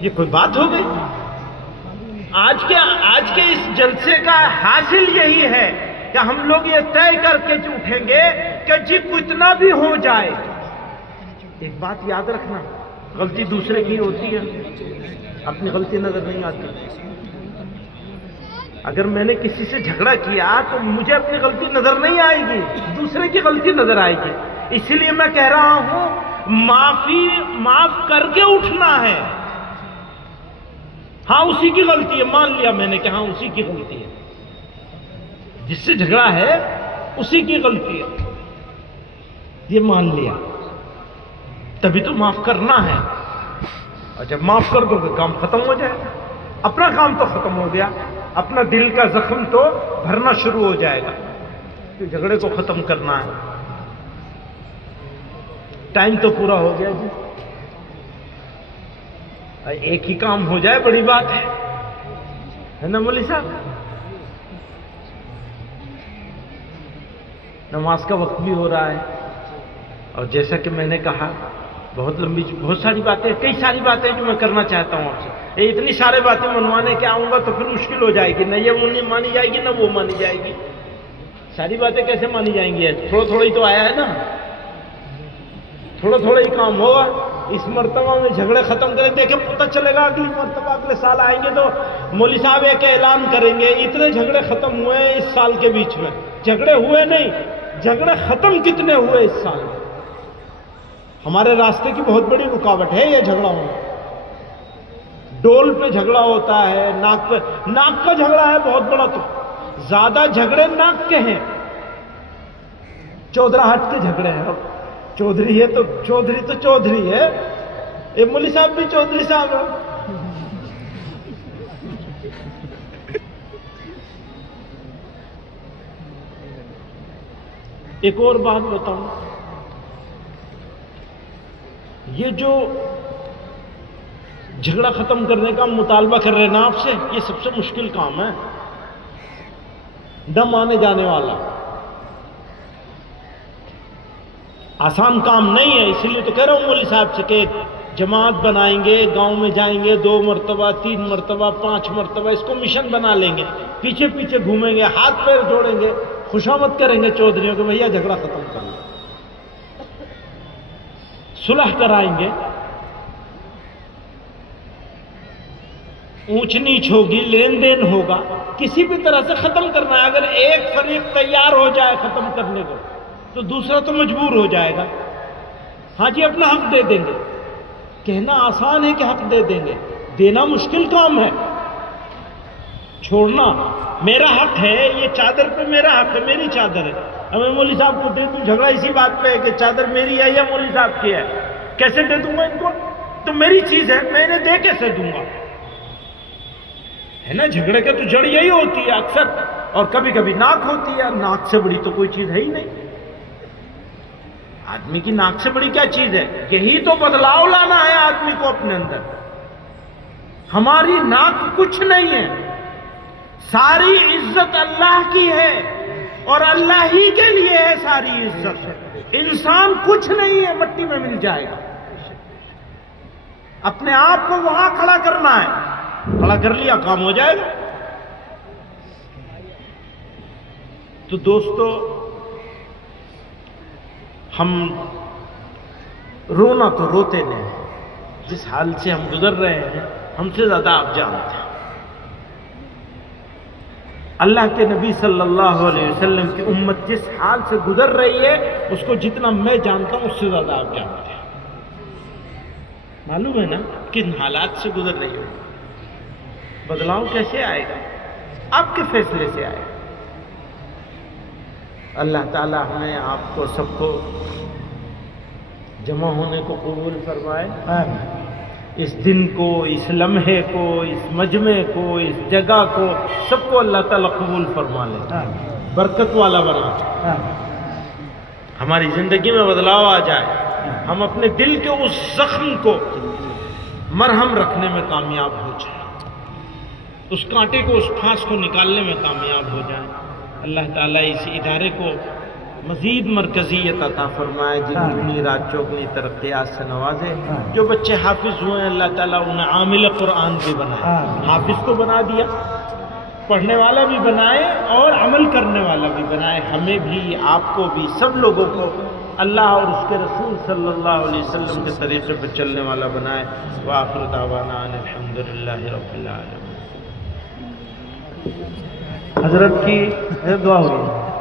یہ کوئی بات ہو گئی؟ آج کے اس جلسے کا حاصل یہی ہے کہ ہم لوگ یہ طے کر کے اٹھیں گے کہ جی کتنا بھی ہو جائے، ایک بات یاد رکھنا، غلطی دوسرے کی ہوتی ہے، اپنی غلطی نظر نہیں آتی۔ اگر میں نے کسی سے جھگڑا کیا تو مجھے اپنی غلطی نظر نہیں آئے گی، دوسرے کی غلطی نظر آئے گی۔ اسی لیے میں کہہ رہا ہوں معاف کر کے اٹھنا ہے۔ ہاں اسی کی غلطی ہے، مان لیا میں نے کہ ہاں اسی کی غلطی ہے، جس سے جھگڑا ہے اسی کی غلطی ہے، یہ مان لیا، تبھی تو معاف کرنا ہے۔ اور جب معاف کر دو گے کام ختم ہو جائے گا، اپنا کام تو ختم ہو گیا، اپنا دل کا زخم تو بھرنا شروع ہو جائے گا کہ جھگڑے کو ختم کرنا ہے۔ ٹائم تو پورا ہو گیا جی، ایک ہی کام ہو جائے بڑی بات ہے نا مولوی صاحب؟ نماز کا وقت بھی ہو رہا ہے، اور جیسا کہ میں نے کہا بہت ساری باتیں، کئی ساری باتیں جو میں کرنا چاہتا ہوں آپ سے، اتنی سارے باتیں منوانے کے آؤں گا تو پھر مشکل ہو جائے گی، نہ یہ مانی جائے گی نہ وہ مانی جائے گی۔ ساری باتیں کیسے مانی جائیں گی؟ تھوڑا تھوڑا ہی تو آیا ہے نا، تھوڑا تھوڑا ہی کام ہوگا۔ اس مرتبہ میں جھگڑے ختم کریں، دیکھیں پتہ چلے گا اگلی مرتبہ اگلے سال آئیں گے تو مولوی صاحب ایک اعلان کریں گے اتنے جھگڑے ختم ہوئے ہیں اس سال کے بیچ میں۔ جھگڑے ہوئے نہیں، جھگڑے ختم کتنے ہوئے اس سال میں۔ ہمارے راستے کی بہت بڑی رکاوٹ ہے یہ جھگڑا ہونا۔ ڈول پہ جھگڑا ہوتا ہے، ناک کا جھگڑا ہے بہت بڑا، تو زیادہ جھگڑے ناک کے ہیں، چودراہٹ کے جھگڑے ہیں۔ چودھری ہے تو چودھری ہے، یہ مولوی صاحب بھی چودھری صاحب ہے۔ ایک اور بات بتاؤں، یہ جو جھگڑا ختم کرنے کا مطالبہ کر رہے ہیں نا آپ سے، یہ سب سے مشکل کام ہے، نہ مانے جانے والا، آسان کام نہیں ہے۔ اسی لیے تو کہہ رہا ہوں مولوی صاحب سے کہ جماعت بنائیں گے، گاؤں میں جائیں گے 2 مرتبہ 3 مرتبہ 5 مرتبہ، اس کو مشن بنا لیں گے، پیچھے پیچھے گھومیں گے، ہاتھ پیر جوڑیں گے، خوشامد کریں گے چودھریوں کے بھیا جھگڑا ختم کر لو، صلح کرائیں گے، اونچ نیچ ہوگی، لین دین ہوگا، کسی بھی طرح سے ختم کرنا ہے۔ اگر ایک فریق تیار ہو جائے ختم کرنے کو تو دوسرا تو مجبور ہو جائے گا، ہاں جی اپنا حق دے دیں گے۔ کہنا آسان ہے کہ حق دے دیں گے، دینا مشکل کام ہے۔ چھوڑنا میرا حق ہے، یہ چادر پہ میرا حق ہے، میری چادر ہے، اب میں مولوی صاحب کو دے دوں، جھگڑا اسی بات پہ ہے کہ چادر میری ہے یا مولوی صاحب کی ہے، کیسے دے دوں گا ان کو؟ تو میری چیز ہے، میں انہیں دے کیسے دوں گا؟ ہے نا، جھگڑے کے تو جڑ یہی ہوتی ہے اکثر، اور کبھی کبھی ناک ہوتی ہے، ناک سے بڑی تو کوئی چیز ہے ہی نہیں۔ آدمی کی ناک سے بڑی کیا چیز ہے؟ یہی تو بدلاؤ لانا ہے آدمی کو اپنے اندر۔ ہماری ناک کچھ نہیں ہے، ساری عزت اللہ کی ہے اور اللہ ہی کے لیے ہے ساری عزت۔ انسان کچھ نہیں ہے، مٹی میں مل جائے گا۔ اپنے آپ کو وہاں کھڑا کرنا ہے، کھڑا کر لیا کام ہو جائے گا۔ تو دوستو، ہم رونا تو روتے نہیں، جس حال سے ہم گزر رہے ہیں ہم سے زیادہ آپ جانتے ہیں۔ اللہ کے نبی صلی اللہ علیہ وسلم کی امت جس حال سے گزر رہی ہے اس کو جتنا میں جانتا ہوں اس سے زیادہ آپ جانتے ہیں۔ معلوم ہے نا کن حالات سے گزر رہی ہو۔ بدلاؤ کیسے آئے گا؟ آپ کے فیصلے سے آئے گا۔ اللہ تعالی ہمیں آپ کو سب کو جمع ہونے کو قبول فرمائے، اس دن کو، اس لمحے کو، اس مجمع کو، اس جگہ کو، سب کو اللہ تعالیٰ قبول فرما لے، برکت والا بنا، ہماری زندگی میں بدلاؤ آ جائے، ہم اپنے دل کے اس زخم کو مرہم رکھنے میں کامیاب ہو جائیں، اس کانٹے کو، اس پھانس کو نکالنے میں کامیاب ہو جائیں۔ اللہ تعالیٰ اس ادارے کو مزید مرکزیت عطا فرمائے، جن دنی رات چوگنی ترقیات سے نوازے۔ جو بچے حافظ ہوئے ہیں اللہ تعالیٰ انہیں عامل قرآن بھی بنائے، حافظ تو بنا دیا، پڑھنے والا بھی بنائے اور عمل کرنے والا بھی بنائے، ہمیں بھی آپ کو بھی سب لوگوں کو اللہ اور اس کے رسول صلی اللہ علیہ وسلم کے طریقے پہ چلنے والا بنائے۔ وآخر دعوانا ان الحمدللہ رب العالمین۔ حضرت کی دعا ہوئی۔